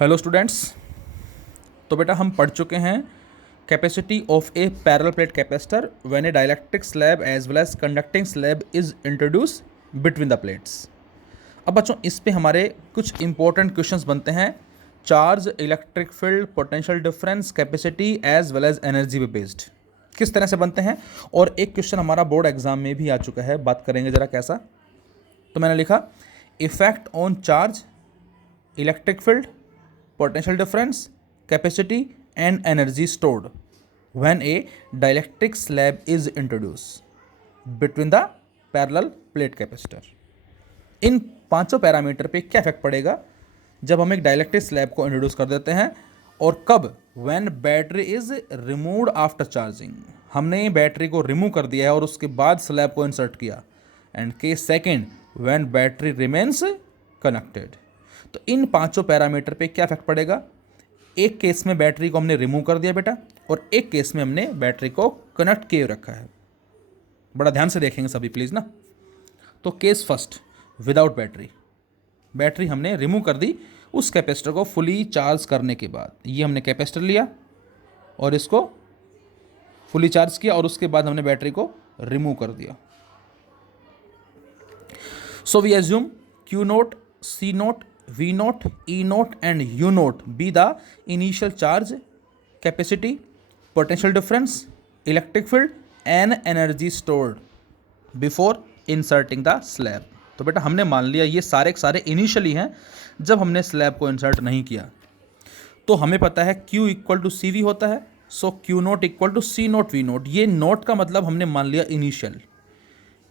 Hello students. तो बेटा हम पढ़ चुके हैं capacity of a parallel plate capacitor when a dielectric slab as well as conducting slab is introduce between the plates. अब बच्चों इस पे हमारे कुछ इंपॉर्टेंट क्वेश्चंस बनते हैं। Charge, electric field, potential difference, capacity as well as energy पे based किस तरह से बनते हैं। और एक क्वेश्चन हमारा बोर्ड एग्जाम में भी आ चुका है, बात करेंगे ज़रा कैसा। तो मैंने लिखा effect on charge, electric field, potential difference, capacity and energy stored when a dielectric slab is introduced between the parallel plate capacitor। इन पांचों पैरामीटर पे क्या इफेक्ट पड़ेगा जब हम एक डाइलेक्ट्रिक स्लैब को इंट्रोड्यूस कर देते हैं, और कब, when battery is removed after charging. हमने बैटरी को रिमूव कर दिया है और उसके बाद स्लैब को इंसर्ट किया। And case second, when battery remains connected. तो इन पांचों पैरामीटर पे क्या इफेक्ट पड़ेगा। एक केस में बैटरी को हमने रिमूव कर दिया बेटा, और एक केस में हमने बैटरी को कनेक्ट किए रखा है। बड़ा ध्यान से देखेंगे सभी प्लीज़ ना। तो case first, without battery. Battery हमने रिमूव कर दी उस कैपेसिटर को फुली चार्ज करने के बाद। ये हमने कैपेसिटर लिया और इसको फुली चार्ज किया, और उसके बाद हमने बैटरी को रिमूव कर दिया। So we assume Q naught, C naught, V naught, E naught and U naught be the initial charge, capacity, potential difference, electric field and energy stored before inserting the slab। तो बेटा हमने मान लिया ये सारे के सारे इनिशियली हैं जब हमने स्लैब को इंसर्ट नहीं किया। तो हमें पता है Q equal to C V होता है, so Q naught equal to C naught V naught. ये नोट का मतलब हमने मान लिया इनिशियल।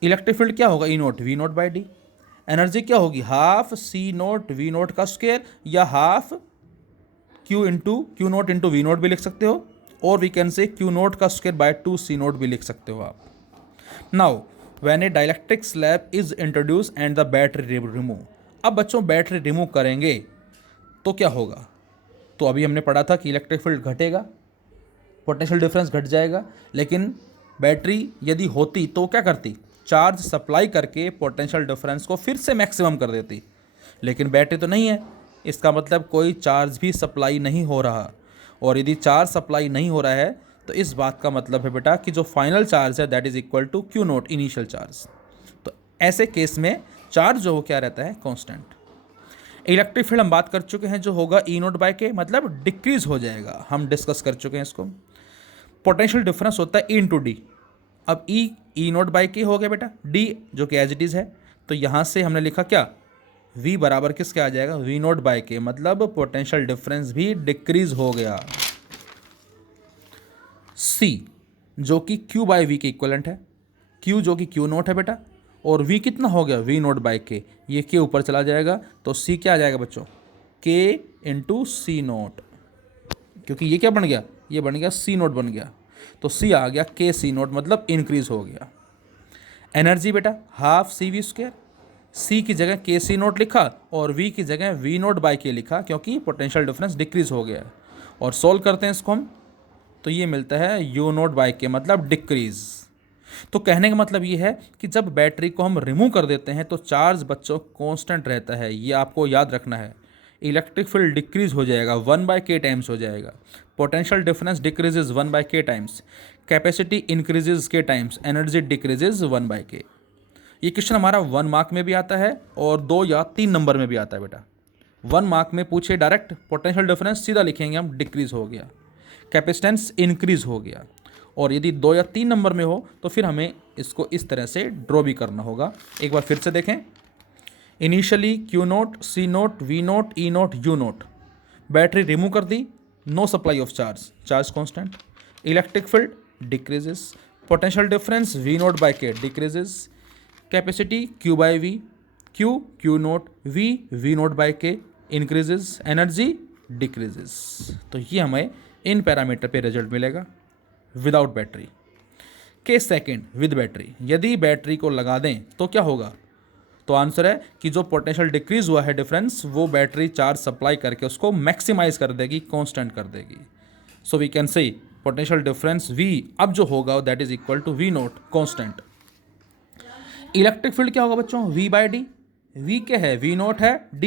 इलेक्ट्रिक फील्ड क्या होगा, E naught V naught by D. Energy क्या होगी, half C naught V naught का स्क्वायर, या half Q naught into V naught भी लिख सकते हो, और we can say Q naught का स्क्वायर बाय 2 सी नोट भी लिख सकते हो आप। Now when a dielectric slab is introduce and the battery remove. अब बच्चों बैटरी रिमूव करेंगे तो क्या होगा। तो अभी हमने पढ़ा था कि इलेक्ट्रिक फील्ड घटेगा, पोटेंशियल डिफरेंस घट जाएगा, लेकिन बैटरी यदि होती तो क्या करती, चार्ज सप्लाई करके पोटेंशियल डिफरेंस को फिर से मैक्सिमम कर देती। लेकिन बैटरी तो नहीं है, इसका मतलब कोई चार्ज भी सप्लाई नहीं हो रहा। और यदि चार्ज सप्लाई नहीं हो रहा है तो इस बात का मतलब है बेटा कि जो फाइनल चार्ज है that is equal to Q naught initial charge. तो ऐसे केस में चार्ज जो हो क्या रहता है, कांस्टेंट। इलेक्ट्रिक फील्ड हम बात कर चुके हैं, जो होगा E नोट बाय के, मतलब डिक्रीज हो जाएगा, हम डिस्कस कर चुके हैं इसको। पोटेंशियल डिफरेंस होता है E इंटू डी। अब ई नोट बाई के हो गया बेटा, डी जो कि एज इट इज़ है। तो यहाँ से हमने लिखा क्या, V बराबर किसके आ जाएगा, V नोट बाई के, मतलब पोटेंशियल डिफरेंस भी डिक्रीज हो गया। C जो कि Q बाई V के इक्वलेंट है, Q जो कि Q नोट है बेटा, और V कितना हो गया, V नोट बाई के, ये के ऊपर चला जाएगा। तो C क्या आ जाएगा बच्चों, K इंटू सी नोट, क्योंकि ये क्या बन गया, ये बन गया C नोट बन गया। तो C आ गया के सी नोट, मतलब इंक्रीज हो गया। एनर्जी बेटा half C V square, C की जगह के सी नोट लिखा और V की जगह V नोट बाई के लिखा, क्योंकि पोटेंशियल डिफरेंस डिक्रीज हो गया है। और सोल्व करते हैं इसको हम, तो ये मिलता है U नोट बाई के, मतलब डिक्रीज। तो कहने का मतलब ये है कि जब बैटरी को हम रिमूव कर देते हैं तो चार्ज बच्चों कांस्टेंट रहता है, ये आपको याद रखना है। इलेक्ट्रिक फील्ड डिक्रीज हो जाएगा, 1/k टाइम्स हो जाएगा। Potential difference decreases 1/k times. Capacity increases k times. Energy decreases 1/k। ये क्वेश्चन हमारा 1 मार्क में भी आता है और 2 या 3 नंबर में भी आता है बेटा। 1 मार्क में पूछे डायरेक्ट पोटेंशियल डिफरेंस, सीधा लिखेंगे हम डिक्रीज हो गया, कैपेसिटेंस इंक्रीज हो गया। और यदि 2 या 3 नंबर में हो तो फिर हमें इसको इस तरह से ड्रॉ भी करना होगा। एक बार फिर से देखें, initially Q naught, C naught, V naught, E naught, U naught. Battery remove कर दी, no supply of charge, charge constant. Electric field decreases, potential difference V naught by K decreases, capacity Q by V, Q naught, V naught by K increases, energy decreases. तो ये हमें इन parameter पे result मिलेगा without battery. Case second, with battery. यदि battery को लगा दें तो क्या होगा, तो आंसर है कि जो पोटेंशियल डिक्रीज हुआ है डिफरेंस, वो बैटरी चार्ज सप्लाई करके उसको मैक्सिमाइज कर देगी, कांस्टेंट कर देगी। So we can say potential difference V अब जो होगा that is equal to V naught constant. Electric field क्या होगा बच्चों, V बाई डी। V क्या है, V नोट है, D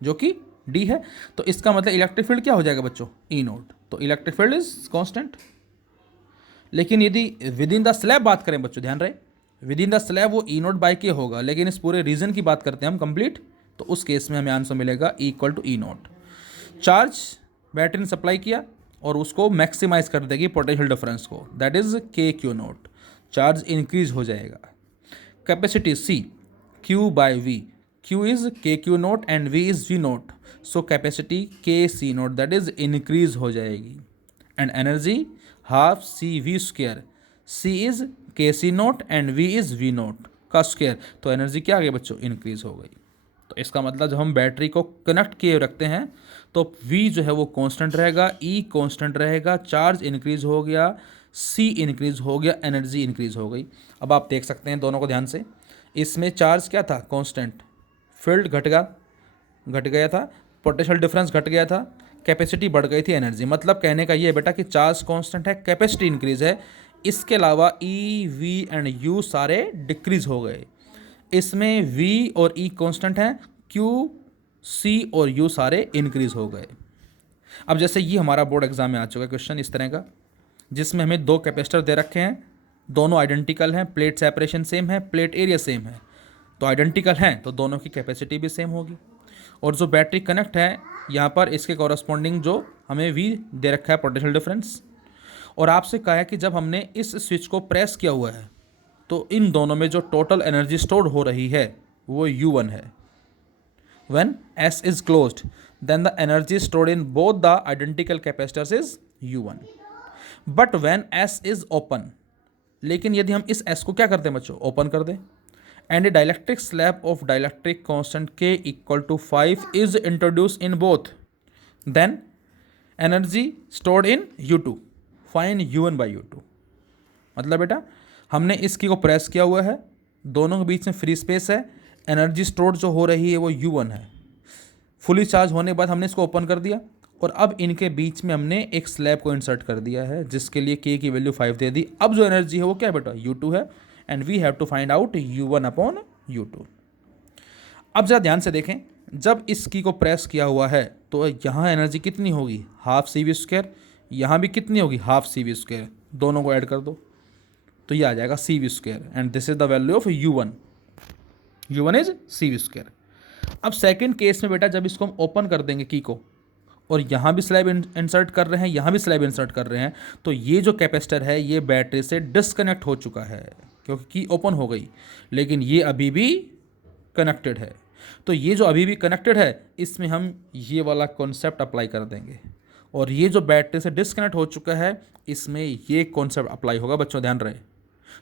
जो कि डी है। तो इसका मतलब इलेक्ट्रिक फील्ड क्या हो जाएगा बच्चों, ई नोट। तो इलेक्ट्रिक फील्ड इज कांस्टेंट। लेकिन यदि विद इन द स्लैब बात करें बच्चों, ध्यान रहे, विद इन द स्लैब वो ई नोट बाई के होगा, लेकिन इस पूरे रीजन की बात करते हैं हम कंप्लीट, तो उस केस में हमें आंसर मिलेगा E equal to E naught. Charge battery ने सप्लाई किया और उसको मैक्सिमाइज कर देगी पोटेंशियल डिफरेंस को, that is K Q naught. Charge increase हो जाएगा। Capacity C Q by V, Q is K Q naught and V is V naught, so capacity K C naught that is increase हो जाएगी। And energy half C V square, C is K C naught and V is V naught का square, तो energy क्या आ गई बच्चों, increase हो गई। तो इसका मतलब जब हम बैटरी को कनेक्ट किए रखते हैं तो V जो है वो कांस्टेंट रहेगा, E कांस्टेंट रहेगा, चार्ज इंक्रीज हो गया, C इंक्रीज हो गया, एनर्जी इंक्रीज हो गई। अब आप देख सकते हैं दोनों को ध्यान से, इसमें चार्ज क्या था, कांस्टेंट, फील्ड घट गया था, पोटेंशियल डिफरेंस घट गया था, कैपेसिटी बढ़ गई थी, एनर्जी। मतलब कहने का ये है बेटा कि चार्ज कांस्टेंट है, कैपेसिटी इंक्रीज है, इसके अलावा E, V एंड U सारे डिक्रीज हो गए। इसमें V और E कांस्टेंट हैं, Q, C और U सारे इंक्रीज हो गए। अब जैसे ये हमारा बोर्ड एग्जाम में आ चुका है क्वेश्चन इस तरह का, जिसमें हमें दो कैपेसिटर दे रखे हैं, दोनों आइडेंटिकल हैं, प्लेट सेपरेशन सेम है, प्लेट एरिया सेम है, तो आइडेंटिकल हैं तो दोनों की कैपेसिटी भी सेम होगी। और जो बैटरी कनेक्ट है यहाँ पर, इसके कॉरस्पॉन्डिंग जो हमें V दे रखा है पोटेंशियल डिफरेंस, और आपसे कहा है कि जब हमने इस स्विच को प्रेस किया हुआ है तो इन दोनों में जो टोटल एनर्जी स्टोर्ड हो रही है वो U1 है। When S is closed, then the energy stored in both the identical capacitors is U1. But when S is open, लेकिन यदि हम इस S को क्या करते हैं बच्चों, ओपन कर दें, and a dielectric slab of dielectric constant K equal to 5 is introduced in both, then energy stored in U2. Find U1 by U2. मतलब बेटा हमने इस की को प्रेस किया हुआ है, दोनों के बीच में फ्री स्पेस है, एनर्जी स्टोर जो हो रही है वो U1 है। फुली चार्ज होने के बाद हमने इसको ओपन कर दिया और अब इनके बीच में हमने एक स्लैब को इंसर्ट कर दिया है, जिसके लिए K की वैल्यू 5 दे दी। अब जो एनर्जी है वो क्या है बेटा, U2 है, and we have to find out U1 upon U2। अब जरा ध्यान से देखें, जब इस की को प्रेस किया हुआ है तो यहाँ एनर्जी कितनी होगी, हाफ सी वी स्क्वायर, यहाँ भी कितनी होगी, हाफ सी वी स्क्वायर, दोनों को ऐड कर दो तो ये आ जाएगा C V square, and this is the value of U1। U1 is C V square. अब सेकंड केस में बेटा जब इसको हम ओपन कर देंगे की को, और यहाँ भी स्लैब इंसर्ट कर रहे हैं, यहाँ भी स्लैब इंसर्ट कर रहे हैं, तो ये जो कैपेसिटर है ये बैटरी से डिस्कनेक्ट हो चुका है क्योंकि की ओपन हो गई, लेकिन ये अभी भी कनेक्टेड है। तो ये जो अभी भी कनेक्टेड है इसमें हम ये वाला कॉन्सेप्ट अप्लाई कर देंगे, और ये जो बैटरी से डिस्कनेक्ट हो चुका है इसमें ये कॉन्सेप्ट अप्लाई होगा। बच्चों ध्यान रहे,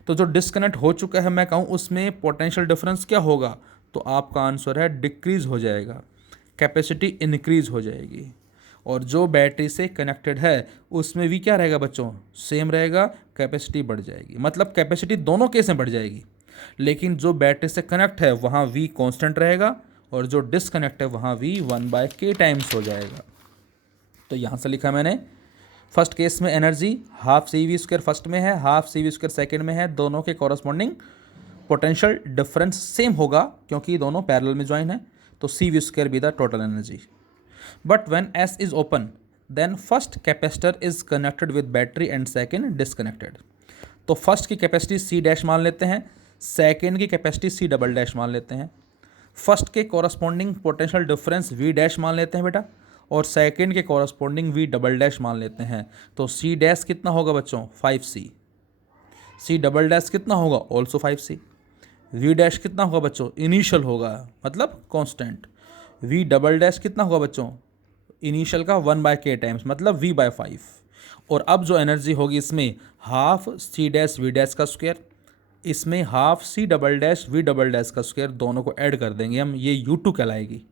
तो जो डिस्कनेक्ट हो चुका है मैं कहूँ उसमें पोटेंशियल डिफरेंस क्या होगा, तो आपका आंसर है डिक्रीज हो जाएगा, कैपेसिटी इंक्रीज हो जाएगी। और जो बैटरी से कनेक्टेड है उसमें भी क्या रहेगा बच्चों, सेम रहेगा, कैपेसिटी बढ़ जाएगी। मतलब कैपेसिटी दोनों केस में बढ़ जाएगी, लेकिन जो बैटरी से कनेक्ट है वहाँ V कांस्टेंट रहेगा, और जो डिस्कनेक्ट है वहाँ V 1/k टाइम्स हो जाएगा। तो यहाँ से लिखा मैंने, फर्स्ट केस में energy half C V square first में है, half C V square second में है, दोनों के कॉरस्पॉन्डिंग पोटेंशियल डिफरेंस सेम होगा क्योंकि दोनों पैरेलल में ज्वाइन है, तो C V square be the total energy. But when S is open then first capacitor is connected with battery and second disconnected. तो फर्स्ट की कैपेसिटी सी डैश मान लेते हैं, सेकेंड की कैपेसिटी सी डबल डैश मान लेते हैं, फर्स्ट के corresponding potential difference V dash मान लेते हैं बेटा, और सेकेंड के कॉरस्पॉन्डिंग वी डबल डैश मान लेते हैं। तो सी डैश कितना होगा बच्चों, 5c, सी डबल डैश कितना होगा, ऑल्सो 5c, वी डैश कितना होगा बच्चों, इनिशियल होगा मतलब कांस्टेंट, वी डबल डैश कितना होगा बच्चों, इनिशियल का 1/k टाइम्स मतलब V/5। और अब जो एनर्जी होगी इसमें half C dash V dash का स्क्वायर, इसमें half C double dash V double dash का स्क्वायर, दोनों को ऐड कर देंगे हम, ये U2 कहलाएगी।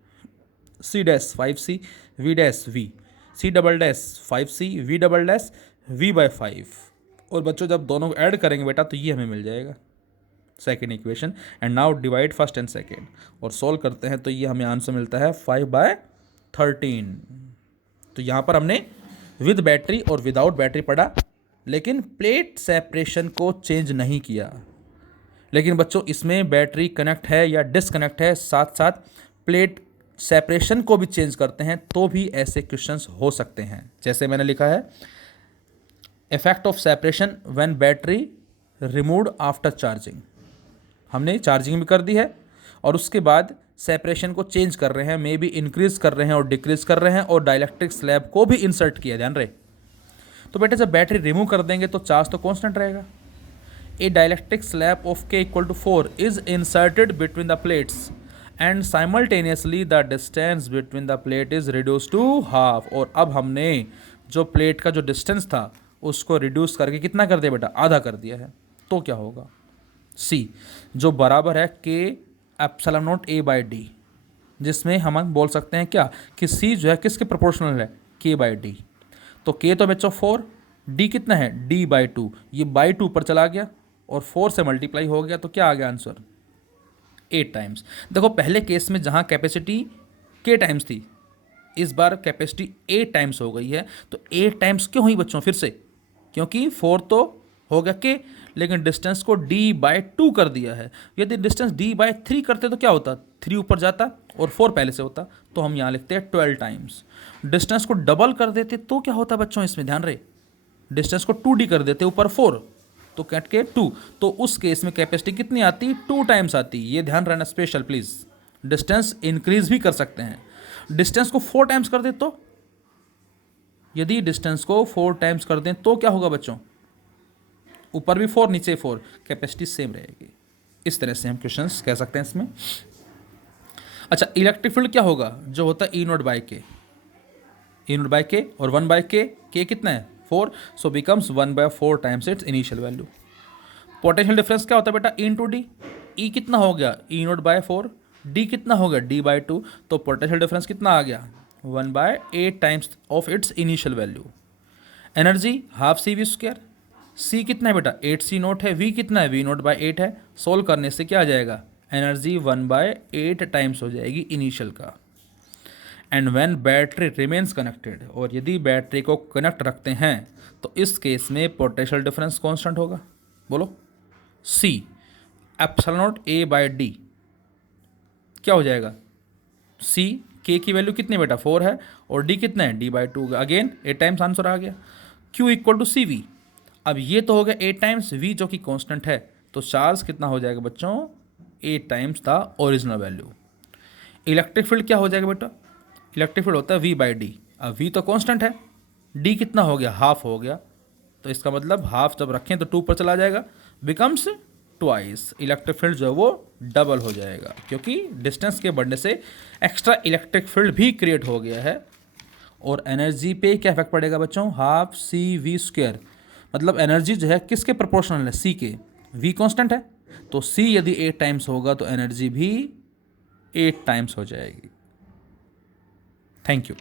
C dash 5c V dash V, C double dash 5c V double dash V/5। और बच्चों जब दोनों को ऐड करेंगे बेटा तो ये हमें मिल जाएगा second equation. And now divide first and second और सॉल्व करते हैं तो ये हमें आंसर मिलता है 5/13। तो यहाँ पर हमने विद बैटरी और विदाउट बैटरी पढ़ा, लेकिन प्लेट सेपरेशन को चेंज नहीं किया। लेकिन बच्चों इसमें बैटरी कनेक्ट है या डिसकनेक्ट है, साथ साथ प्लेट सेपरेशन को भी चेंज करते हैं तो भी ऐसे क्वेश्चंस हो सकते हैं। जैसे मैंने लिखा है effect of separation when battery removed after charging, हमने चार्जिंग भी कर दी है और उसके बाद सेपरेशन को चेंज कर रहे हैं, मे बी इंक्रीज कर रहे हैं और डिक्रीज कर रहे हैं, और डाइलेक्ट्रिक स्लैब को भी इंसर्ट किया, ध्यान रहे। तो बेटे जब बैटरी रिमूव कर देंगे तो चार्ज तो कांस्टेंट रहेगा। A dielectric slab of K equal to 4 is inserted between the plates and simultaneously the distance between the plate is reduce to half. और अब हमने जो प्लेट का जो डिस्टेंस था उसको रिड्यूस करके कितना कर दिया बेटा, आधा कर दिया है। तो क्या होगा, सी, जो बराबर है K epsilon not A by D, जिसमें हम बोल सकते हैं क्या कि C जो है किसके प्रोपोर्शनल है, K बाई डी। तो K तो बच्चों 4, D कितना है, D बाई 2, ये बाई 2 पर चला गया और 4 से मल्टीप्लाई हो गया, तो क्या आ गया आंसर, 8 टाइम्स। देखो पहले केस में जहाँ कैपेसिटी K टाइम्स थी, इस बार कैपेसिटी 8 टाइम्स हो गई है। तो 8 टाइम्स क्यों हुई बच्चों, फिर से, क्योंकि 4 तो हो गया K, लेकिन डिस्टेंस को D बाई 2 कर दिया है। यदि डिस्टेंस D बाई 3 करते तो क्या होता, 3 ऊपर जाता और 4 पहले से होता, तो हम यहाँ लिखते हैं 12 टाइम्स। डिस्टेंस को डबल कर देते तो क्या होता बच्चों, इसमें ध्यान रहे, डिस्टेंस को 2D कर देते, ऊपर 4 तो कट के 2, तो उस केस में कैपेसिटी कितनी आती, 2 टाइम्स आती। ये ध्यान रहना स्पेशल प्लीज़। डिस्टेंस इंक्रीज भी कर सकते हैं, डिस्टेंस को 4 टाइम्स कर दे तो, यदि डिस्टेंस को 4 टाइम्स कर दें तो क्या होगा बच्चों, ऊपर भी 4 नीचे 4, कैपेसिटी सेम रहेगी। इस तरह से हम क्वेश्चंस कह सकते हैं इसमें। अच्छा, इलेक्ट्रिक फील्ड क्या होगा, जो होता है ई नोट बाई के, ई नोट बाई के और 1 बाई के कितना है 4, so becomes 1 by 4 times its initial value. Potential difference क्या होता है बेटा, ई इंटू डी, ई कितना हो गया ई नोट बाय 4, डी कितना हो गया डी बाई 2, तो पोटेंशियल डिफरेंस कितना आ गया 1 by 8 times of its initial value. Energy half C V square, C कितना है बेटा 8 सी नोट है, वी कितना है वी नोट बाय 8 है। सोल्व करने से क्या आ जाएगा, एनर्जी 1 बाय 8 टाइम्स हो जाएगी इनिशियल का। And when battery remains connected, और यदि बैटरी को कनेक्ट रखते हैं तो इस केस में पोटेंशियल डिफरेंस कांस्टेंट होगा, बोलो C epsilon naught A by D क्या हो जाएगा, सी के की वैल्यू कितनी बेटा 4 है और डी कितना है D by 2, again 8 times answer आ गया। Q equal to C V, अब ये तो हो गया 8 टाइम्स, वी जो कि कांस्टेंट है, तो चार्ज कितना हो जाएगा बच्चों 8 टाइम्स था ओरिजिनल वैल्यू। इलेक्ट्रिक फील्ड क्या हो जाएगा बेटा, इलेक्ट्रिक फील्ड होता है वी बाई डी, अब वी तो कांस्टेंट है, डी कितना हो गया हाफ हो गया, तो इसका मतलब हाफ जब रखें तो 2 पर चला जाएगा, बिकम्स ट्वाइस। इलेक्ट्रिक फील्ड जो है वो डबल हो जाएगा, क्योंकि डिस्टेंस के बढ़ने से एक्स्ट्रा इलेक्ट्रिक फील्ड भी क्रिएट हो गया है। और एनर्जी पे क्या इफेक्ट पड़ेगा बच्चों, हाफ सी वी स्क्वायर, मतलब एनर्जी जो है किसके प्रोपोर्शनल है, सी के, वी कांस्टेंट है, तो सी यदि 8 टाइम्स होगा तो एनर्जी भी 8 टाइम्स हो जाएगी। Thank you.